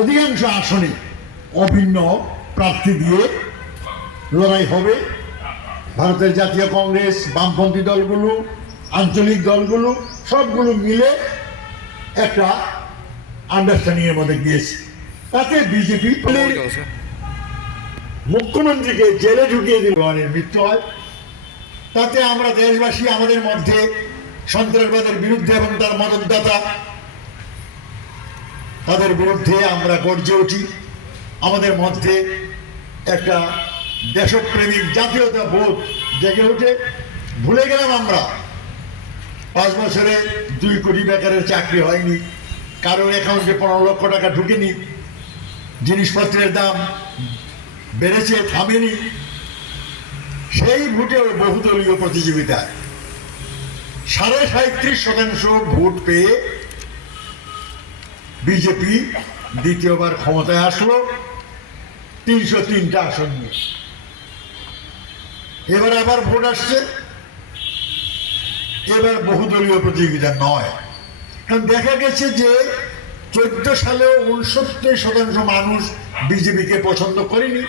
অধিকাংশ আসনে অভিন্ন প্রার্থী দিয়ে লড়াই হবে। ভারতের জাতীয় কংগ্রেস, বামপন্থী দলগুলো, আঞ্চলিক দলগুলো, সবগুলো মিলে একটা আন্ডারস্ট্যান্ডিং এর মধ্যে গিয়েছে। তাতে বিজেপি মুখ্যমন্ত্রীকে জেলে ঢুকিয়ে দিল। মৃত্যু হয়। তাতে আমরা দেশবাসী আমাদের মধ্যে সন্ত্রাসবাদের বিরুদ্ধে এবং তার মদতদাতা তাদের বিরুদ্ধে আমরা গর্জে উঠি। আমাদের মধ্যে একটা দেশপ্রেমিক জাতীয়তা বোধ জেগে উঠে ভুলে গেলাম আমরা, পাঁচ বছরে দুই কোটি বেকারের চাকরি হয়নি, কারোর অ্যাকাউন্টে পনেরো লক্ষ টাকা ঢুকেনি, জিনিসপত্রের দাম বেড়েছে, থামেনি। সেই ভোটের বহুদলীয় প্রতিযোগিতায় সাড়ে সাঁত্রিশ শতাংশ ভোট পেয়ে বিজেপি দ্বিতীয়বার ক্ষমতায় আসলো, তিনশো তিনটা আসন নিয়ে। এবার আবার ভোট আসছে। এবার বহুদলীয় প্রতিযোগিতা নয়। কারণ দেখা গেছে যে চোদ্দ সালেও উনসত্তর শতাংশ মানুষ বিজেপিকে পছন্দ করেনি।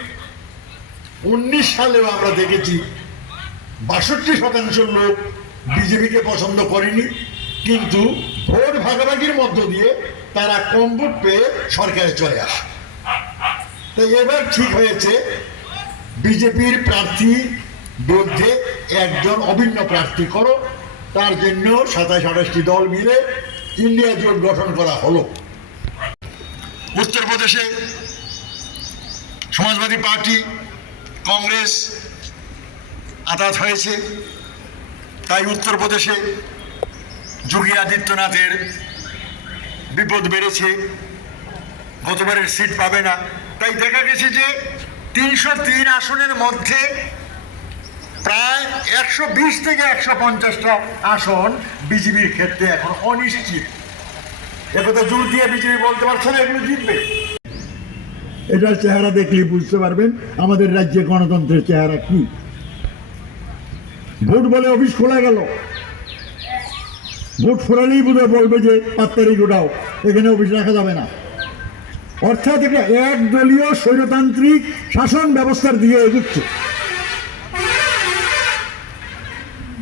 উনিশ সালেও আমরা দেখেছি বাষট্টি শতাংশ লোক বিজেপিকে পছন্দ করেনি। কিন্তু ভোট ভাগাভাগির মধ্য দিয়ে তারা কম পেয়ে সরকারে চলে আসে তাই এবার ঠিক হয়েছে, বিজেপির প্রার্থী বিরুদ্ধে একজন অভিন্ন প্রার্থী করো, তার জন্য সাতাশ আঠাশটি দল মিলে ইন্ডিয়া জোট গঠন করা হলো। উত্তরপ্রদেশে সমাজবাদী পার্টি, কংগ্রেস আঘাত হয়েছে। তাই উত্তরপ্রদেশে যোগী আদিত্যনাথের বিপদ বেড়েছে, গতবারের সিট পাবে না। তাই দেখা গেছে যে তিনশো তিন আসনের মধ্যে প্রায় একশো বিশ থেকে একশো পঞ্চাশটা আসন বিজেপির ক্ষেত্রে এখন অনিশ্চিত। একথা জোর দিয়ে বিজেপি বলতে পারছে না, এগুলো জিতবে। এটার চেহারা দেখলেই বুঝতে পারবেন, আমাদের রাজ্যে গণতন্ত্রের চেহারা কি। ভোট বলে অফিস খোলা গেল। ভোট ফোরালেই বোধহয় বলবে যে পাঁচ তারিখ ওটাও। এখানে অফিস রাখা যাবে না। অর্থাৎ এটা একদলীয় স্বৈরতান্ত্রিক শাসন ব্যবস্থার দিকে এগুচ্ছে।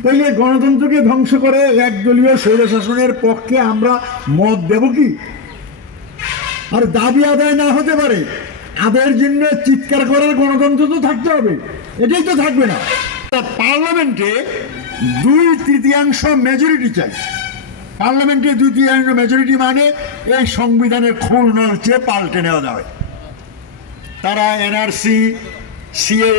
তাইলে গণতন্ত্রকে ধ্বংস করে একদলীয় স্বৈরশাসনের পক্ষে আমরা মত দেব কি? আর দাবি আদায় না হতে পারে, আদায়ের জন্য চিৎকার করার গণতন্ত্র তো থাকতে হবে। এটাই তো থাকবে না। পার্লামেন্টে দুই তৃতীয়াংশ মেজরিটি চাই। পার্লামেন্টে দুই মেজরিটি মানে এই সংবিধানের খুল হচ্ছে পাল্টে নেওয়া যাবে। তারা এনআরসি সিএ